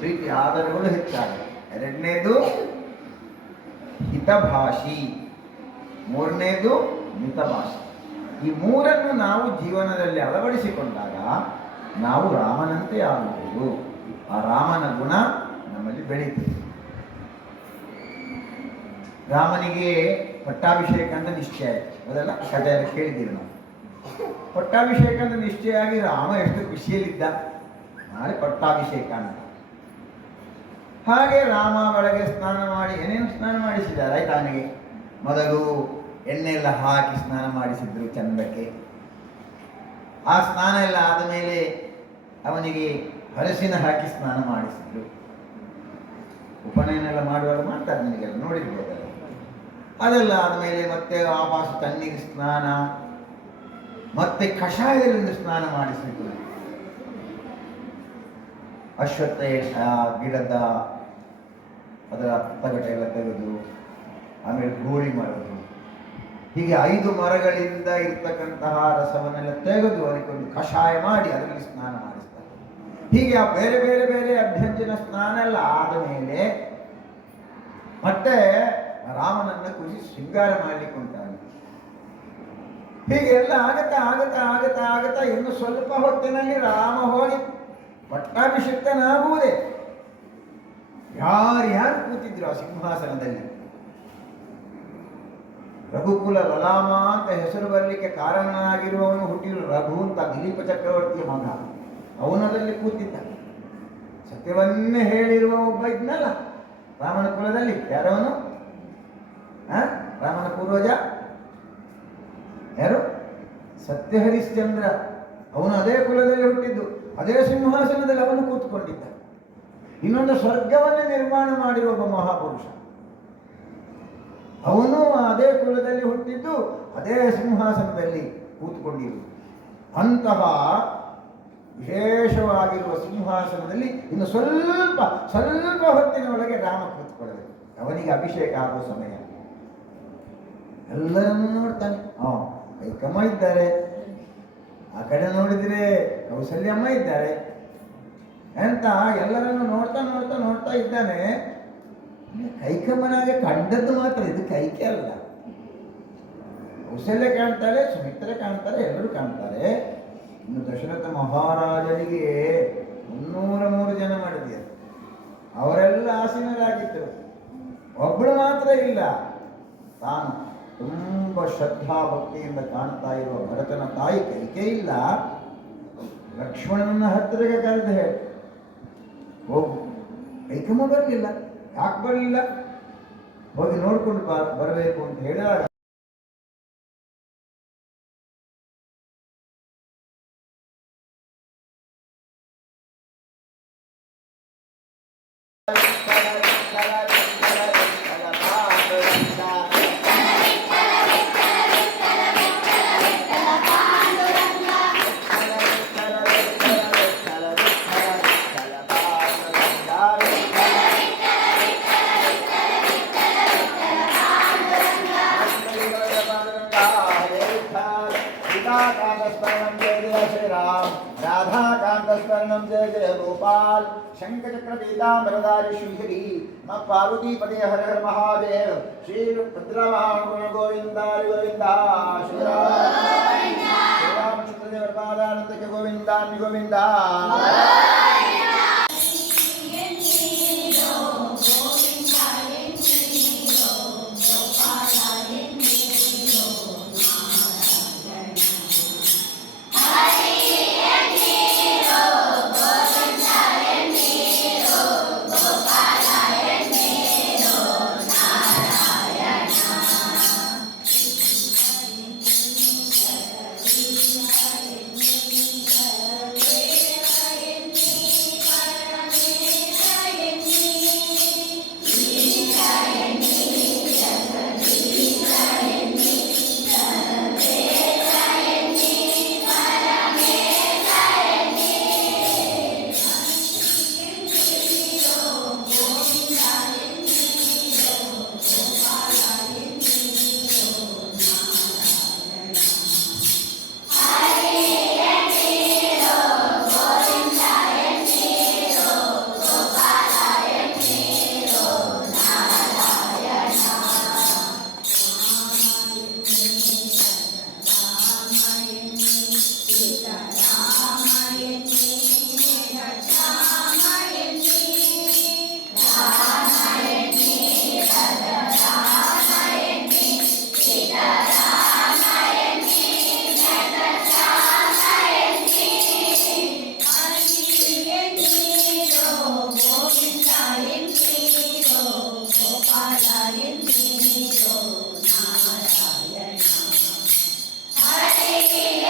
ಪ್ರೀತಿ ಆದರಗಳು ಹೆಚ್ಚಾಗುತ್ತೆ. ಎರಡನೇದು ಹಿತಭಾಷಿ, ಮೂರನೇದು ಮಿತಭಾಷಿ. ಈ ಮೂರನ್ನು ನಾವು ಜೀವನದಲ್ಲಿ ಅಳವಡಿಸಿಕೊಂಡಾಗ ನಾವು ರಾಮನಂತೆ ಆಗುವುದು. ಆ ರಾಮನ ಗುಣ ನಮ್ಮಲ್ಲಿ ಬೆಳೀತದೆ. ರಾಮನಿಗೆ ಪಟ್ಟಾಭಿಷೇಕ ಅಂತ ನಿಶ್ಚಯ ಆಯಿತು, ಅದೆಲ್ಲ ಕಥೆಯಲ್ಲಿ ಕೇಳಿದ್ದೀವಿ ನಾವು. ಪಟ್ಟಾಭಿಷೇಕ ಅಂತ ನಿಶ್ಚಯ ಆಗಿ ರಾಮ ಎಷ್ಟು ಖುಷಿಯಲ್ಲಿದ್ದ, ನಾಳೆ ಪಟ್ಟಾಭಿಷೇಕ ಅಂತ. ಹಾಗೆ ರಾಮ ಬೆಳಗ್ಗೆ ಸ್ನಾನ ಮಾಡಿ, ಏನೇನು ಸ್ನಾನ ಮಾಡಿಸಿದ್ದಾರೆ ಆಯ್ತು. ಅವನಿಗೆ ಮೊದಲು ಎಣ್ಣೆ ಎಲ್ಲ ಹಾಕಿ ಸ್ನಾನ ಮಾಡಿಸಿದ್ರು ಚಂದಕ್ಕೆ. ಆ ಸ್ನಾನ ಎಲ್ಲ ಆದಮೇಲೆ ಅವನಿಗೆ ಅರಸಿನ ಹಾಕಿ ಸ್ನಾನ ಮಾಡಿಸಿದ್ರು. ಉಪನಯನ ಎಲ್ಲ ಮಾಡುವಾಗ ಮಾಡ್ತಾರೆ, ನಿಮಗೆಲ್ಲ ನೋಡಿರ್ಬೋದಲ್ಲ. ಅದೆಲ್ಲ ಆದಮೇಲೆ ಮತ್ತೆ ವಾಪಸ್ ತಣ್ಣೀರು ಸ್ನಾನ, ಮತ್ತೆ ಕಷಾಯದಿಂದ ಸ್ನಾನ ಮಾಡಿಸಿದ್ರು. ಅಶ್ವತ್ಥ ಗಿಡದ ಅದರ ತಗಟೆ ಎಲ್ಲ ತೆಗೆದು ಆಮೇಲೆ ಗೋಳಿ ಮಾಡೋದು, ಹೀಗೆ 5 ಮರಗಳಿಂದ ಇರ್ತಕ್ಕಂತಹ ರಸವನ್ನೆಲ್ಲ ತೆಗೆದು ಅದಕ್ಕೊಂದು ಕಷಾಯ ಮಾಡಿ ಅದರಲ್ಲಿ ಸ್ನಾನ ಮಾಡಿಸ್ತಾರೆ. ಹೀಗೆ ಆ ಬೇರೆ ಬೇರೆ ಬೇರೆ ಅಭ್ಯಂಜನ ಸ್ನಾನ ಎಲ್ಲ ಆದ ಮೇಲೆ ಮತ್ತೆ ರಾಮನನ್ನ ಖುಷಿ ಶೃಂಗಾರ ಮಾಡ್ಲಿಕ್ಕೆ ಉಂಟಾಗ. ಹೀಗೆ ಎಲ್ಲ ಆಗತ್ತಾ ಆಗತ್ತಾ ಆಗತ್ತಾ ಆಗತ್ತಾ ಇನ್ನು ಸ್ವಲ್ಪ ಹೊತ್ತಿನಲ್ಲಿ ರಾಮ ಹೋಗಿ ಪಟ್ಟಾಭಿಷಿಕ್ತನಾಗುವುದೇ. ಯಾರ್ಯಾರು ಕೂತಿದ್ರು ಆ ಸಿಂಹಾಸನದಲ್ಲಿ. ರಘುಕುಲ ಲಲಾಮ ಅಂತ ಹೆಸರು ಬರಲಿಕ್ಕೆ ಕಾರಣನಾಗಿರುವವನು ಹುಟ್ಟಿರು ರಘು ಅಂತ, ದಿಲೀಪ ಚಕ್ರವರ್ತಿಯ ಮಗ. ಅವನದಲ್ಲಿ ಕೂತಿದ್ದ. ಸತ್ಯವನ್ನೇ ಹೇಳಿರುವ ಒಬ್ಬ ಇದ್ನಲ್ಲ ರಾಮನ ಕುಲದಲ್ಲಿ. ಯಾರವನು? ರಾಮನ ಪೂರ್ವಜ ಯಾರು? ಸತ್ಯ ಹರಿಶ್ಚಂದ್ರ. ಅವನು ಅದೇ ಕುಲದಲ್ಲಿ ಹುಟ್ಟಿದ್ದು, ಅದೇ ಸಿಂಹಾಸನದಲ್ಲಿ ಅವನು ಕೂತ್ಕೊಂಡಿದ್ದ. ಇನ್ನೊಂದು ಸ್ವರ್ಗವನ್ನೇ ನಿರ್ಮಾಣ ಮಾಡಿರುವ ಒಬ್ಬ ಮಹಾಪುರುಷ. ಅವನು ಅದೇ ಕುಲದಲ್ಲಿ ಹುಟ್ಟಿದ್ದು, ಅದೇ ಸಿಂಹಾಸನದಲ್ಲಿ ಕೂತ್ಕೊಂಡಿರುವುದು. ಅಂತಹ ವಿಶೇಷವಾಗಿರುವ ಸಿಂಹಾಸನದಲ್ಲಿ ಇನ್ನು ಸ್ವಲ್ಪ ಸ್ವಲ್ಪ ಹೊತ್ತಿನ ಒಳಗೆ ರಾಮ ಕೂತ್ಕೊಳ್ಳಬೇಕು. ಅವನಿಗೆ ಅಭಿಷೇಕ ಆಗುವ ಸಮಯ. ಎಲ್ಲರನ್ನೂ ನೋಡ್ತಾನೆ. ಕೈಕಮ್ಮ ಇದ್ದಾರೆ, ಆ ಕಡೆ ನೋಡಿದ್ರೆ ಕೌಸಲ್ಯಮ್ಮ ಇದ್ದಾರೆ ಅಂತ ಎಲ್ಲರನ್ನು ನೋಡ್ತಾ ನೋಡ್ತಾ ನೋಡ್ತಾ ಇದ್ದಾನೆ. ಕೈಕಮ್ಮನಾಗೆ ಕಂಡದ್ದು ಮಾತ್ರ, ಇದು ಕೈಕೆ ಅಲ್ಲ. ಕೌಸಲ್ಯ ಕಾಣ್ತಾರೆ, ಸುಮಿತ್ರೆ ಕಾಣ್ತಾರೆ, ಎಲ್ಲರೂ ಕಾಣ್ತಾರೆ. ಇನ್ನು ದಶರಥ ಮಹಾರಾಜನಿಗೆ 303 ಜನ ಮಾಡಿದ್ದಾರೆ. ಅವರೆಲ್ಲ ಆಸೀನರಾಗಿದ್ದರು. ಒಬ್ಬಳು ಮಾತ್ರ ಇಲ್ಲ. ತಾನು ತುಂಬ ಶ್ರದ್ಧಾ ಭಕ್ತಿಯಿಂದ ಕಾಣ್ತಾ ಇರುವ ಭರತನ ತಾಯಿ ಕೈಕೆ ಇಲ್ಲ. ಲಕ್ಷ್ಮಣನ ಹತ್ತಿರಗೆ ಕರೆದು ಹೇಳಿ, ಹೋಗು. ಕೈಕಮ್ಮ ಬರಲಿಲ್ಲ. ಯಾಕೆ ಬರಲಿಲ್ಲ? ಹೋಗಿ ನೋಡ್ಕೊಂಡು ಬರಬೇಕು ಅಂತ ಹೇಳಿದಾಗ जय जय गोपाल शंकर चक्र पीतांबरधारी श्रीहरि मां पार्वती पति हर हर महादेव श्री रुद्रवाहन गोविंदा गोविंदा श्री रामचंद्र देव पादानंद के गोविंदा गोविंदा ಶ್ರೀರಾಮ